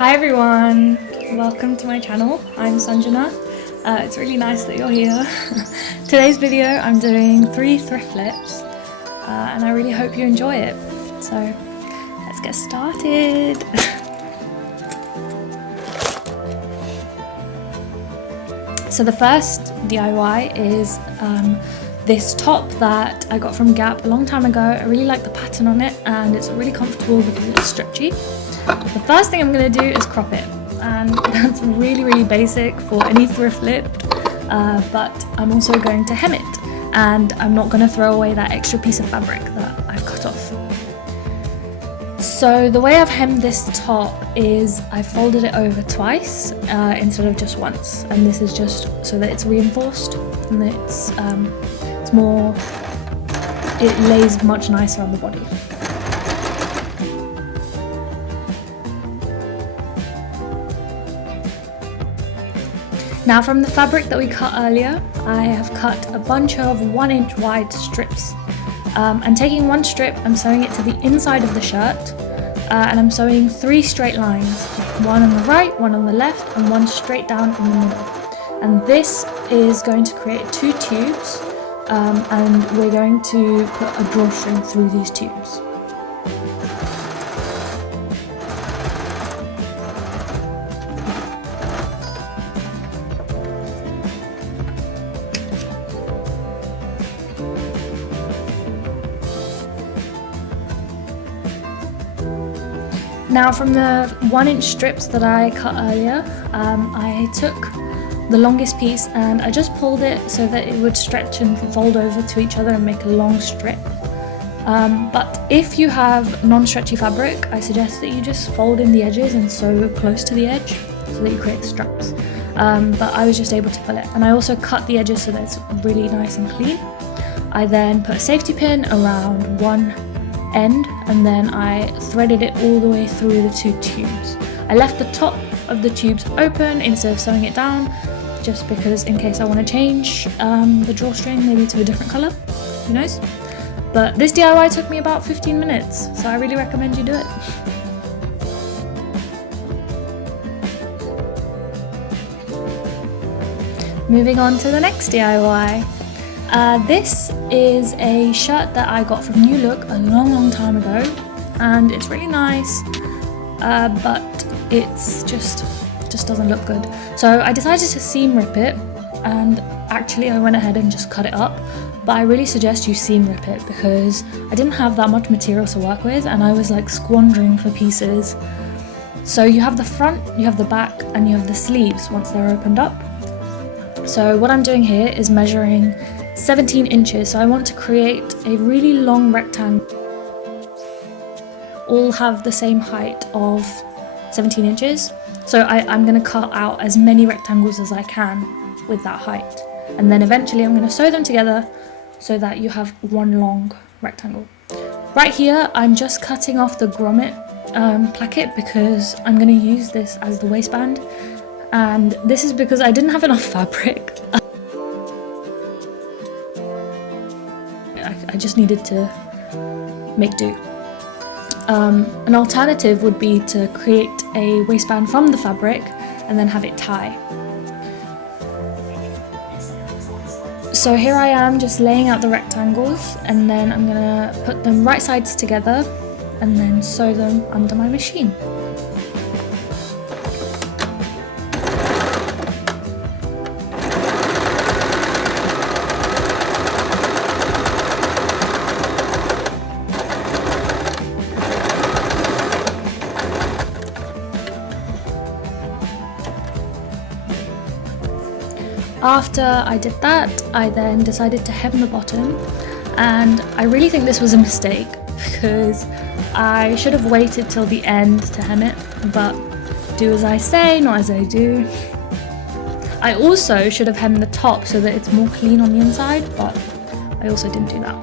Hi everyone, welcome to my channel. I'm Sanjana. It's really nice that you're here. Today's video I'm doing 3 thrift flips and I really hope you enjoy it. So let's get started. So the first DIY is this top that I got from Gap a long time ago. I really like the pattern on it and it's really comfortable because it's stretchy. The first thing I'm going to do is crop it, and that's really basic for any thrift flip, but I'm also going to hem it, and I'm not going to throw away that extra piece of fabric that I've cut off. So the way I've hemmed this top is I folded it over twice instead of just once, and this is just so that it's reinforced and it's more, it lays much nicer on the body. Now from the fabric that we cut earlier, I have cut a bunch of 1 inch wide strips. And taking one strip, I'm sewing it to the inside of the shirt, and I'm sewing 3 straight lines, one on the right, one on the left, and one straight down in the middle. And this is going to create 2 tubes, and we're going to put a drawstring through these tubes. Now from the 1 inch strips that I cut earlier, I took the longest piece and I just pulled it so that it would stretch and fold over to each other and make a long strip. But if you have non-stretchy fabric, I suggest that you just fold in the edges and sew close to the edge so that you create straps. But I was just able to pull it, and I also cut the edges so that it's really nice and clean. I then put a safety pin around one end and then I threaded it all the way through the 2 tubes. I left the top of the tubes open instead of sewing it down, just because in case I want to change the drawstring maybe to a different colour, who knows. But this DIY took me about 15 minutes, so I really recommend you do it. Moving on to the next DIY. This is a shirt that I got from New Look a long time ago, and it's really nice, but it's just doesn't look good. So I decided to seam rip it, and actually I went ahead and just cut it up, but I really suggest you seam rip it because I didn't have that much material to work with and I was like squandering for pieces. So you have the front, you have the back, and you have the sleeves once they're opened up. So what I'm doing here is measuring 17 inches, so I want to create a really long rectangle. All have the same height of 17 inches, so I'm going to cut out as many rectangles as I can with that height, and then eventually I'm going to sew them together so that you have one long rectangle. Right here I'm just cutting off the grommet placket because I'm going to use this as the waistband, and this is because I didn't have enough fabric. I just needed to make do. An alternative would be to create a waistband from the fabric and then have it tie. So here I am just laying out the rectangles, and then I'm gonna put them right sides together and then sew them under my machine. After I did that, I then decided to hem the bottom, and I really think this was a mistake because I should have waited till the end to hem it, but do as I say, not as I do. I also should have hemmed the top so that it's more clean on the inside, but I also didn't do that.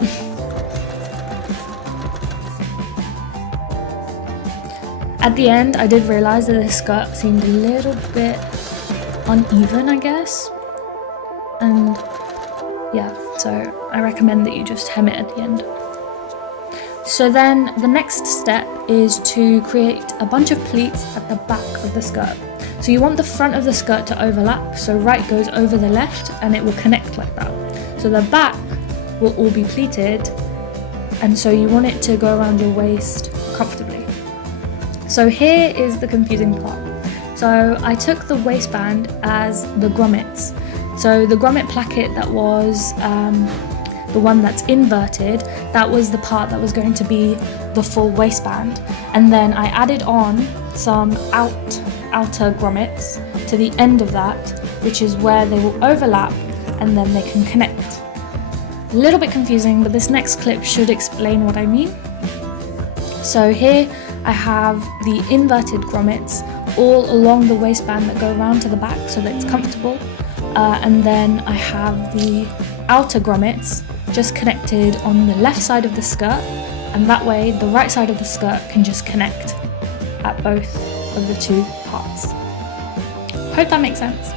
At the end, I did realise that this skirt seemed a little bit uneven, I guess. And yeah, so I recommend that you just hem it at the end. So then the next step is to create a bunch of pleats at the back of the skirt. So you want the front of the skirt to overlap, so right goes over the left and it will connect like that. So the back will all be pleated, and so you want it to go around your waist comfortably. So here is the confusing part. So I took the waistband as the grommets. So the grommet placket that was the one that's inverted, that was the part that was going to be the full waistband. And then I added on some outer grommets to the end of that, which is where they will overlap and then they can connect. A little bit confusing, but this next clip should explain what I mean. So here I have the inverted grommets all along the waistband that go around to the back so that it's comfortable. And then I have the outer grommets just connected on the left side of the skirt, and that way the right side of the skirt can just connect at both of the two parts. Hope that makes sense.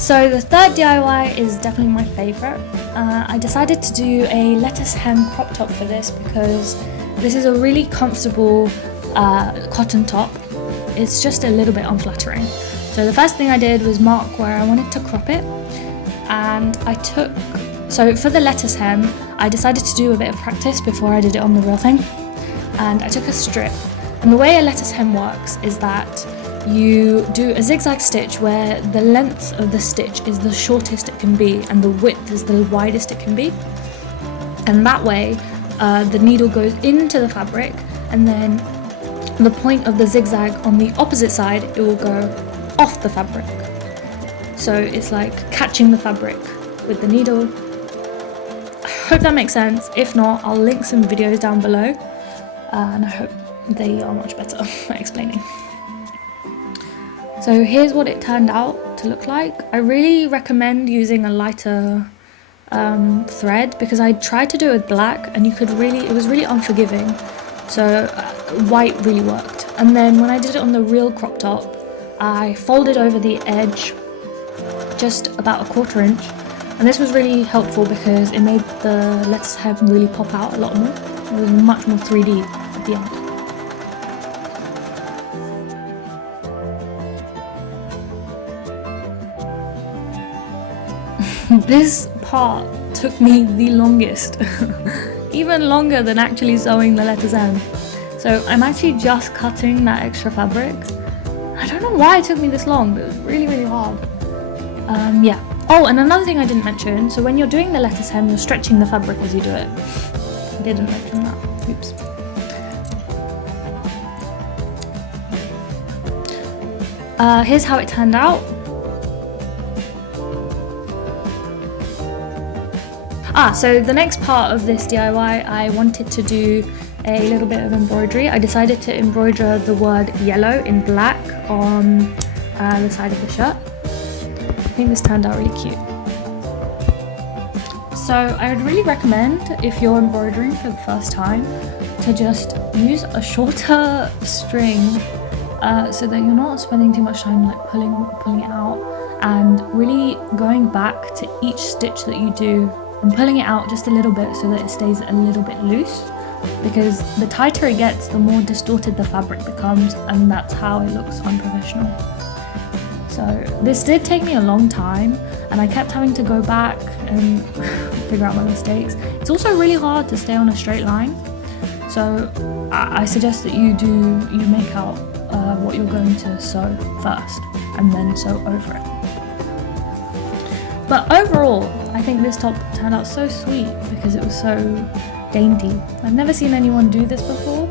So the third DIY is definitely my favourite. I decided to do a lettuce hem crop top for this because this is a really comfortable cotton top. It's just a little bit unflattering. So the first thing I did was mark where I wanted to crop it, and so for the lettuce hem, I decided to do a bit of practice before I did it on the real thing, and I took a strip. And the way a lettuce hem works is that you do a zigzag stitch where the length of the stitch is the shortest it can be and the width is the widest it can be. And that way the needle goes into the fabric, and then the point of the zigzag on the opposite side, it will go off the fabric. So it's like catching the fabric with the needle. I hope that makes sense. If not, I'll link some videos down below, and I hope they are much better at explaining. So here's what it turned out to look like. I really recommend using a lighter thread because I tried to do it with black and it was really unforgiving. So white really worked. And then when I did it on the real crop top, I folded over the edge just about a 1/4 inch. And this was really helpful because it made the lettuce hem really pop out a lot more. It was much more 3D at the end. This part took me the longest, even longer than actually sewing the lettuce hem. So I'm actually just cutting that extra fabric. I don't know why it took me this long, but it was really, really hard. Yeah. Oh, and another thing I didn't mention, so when you're doing the lettuce hem, you're stretching the fabric as you do it. I didn't mention that. Oops. Here's how it turned out. So the next part of this DIY, I wanted to do a little bit of embroidery. I decided to embroider the word yellow in black on the side of the shirt. I think this turned out really cute. So I would really recommend, if you're embroidering for the first time, to just use a shorter string so that you're not spending too much time like pulling it out, and really going back to each stitch that you do and pulling it out just a little bit so that it stays a little bit loose, because the tighter it gets, the more distorted the fabric becomes, and that's how it looks unprofessional. So this did take me a long time, and I kept having to go back and figure out my mistakes. It's also really hard to stay on a straight line, so I suggest that you make out what you're going to sew first and then sew over it. But overall, I think this top turned out so sweet because it was so dainty. I've never seen anyone do this before.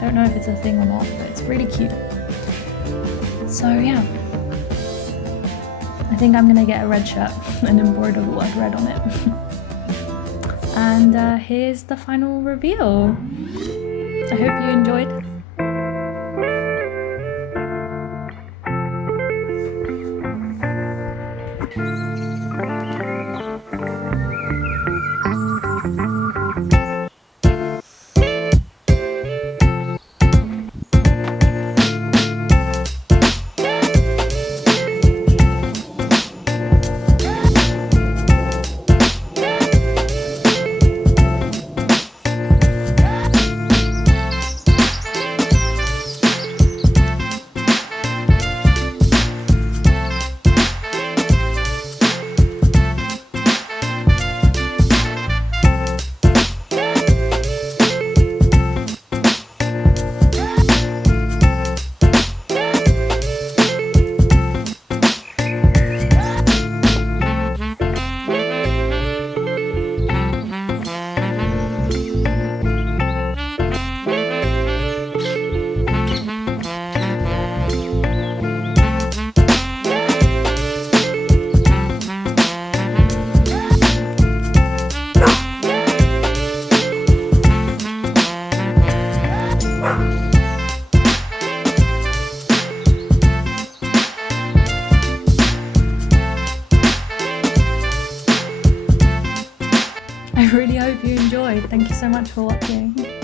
Don't know if it's a thing or not, but it's really cute. So yeah, I think I'm gonna get a red shirt and embroider the word red on it. And here's the final reveal. I hope you enjoyed. I really hope you enjoyed. Thank you so much for watching.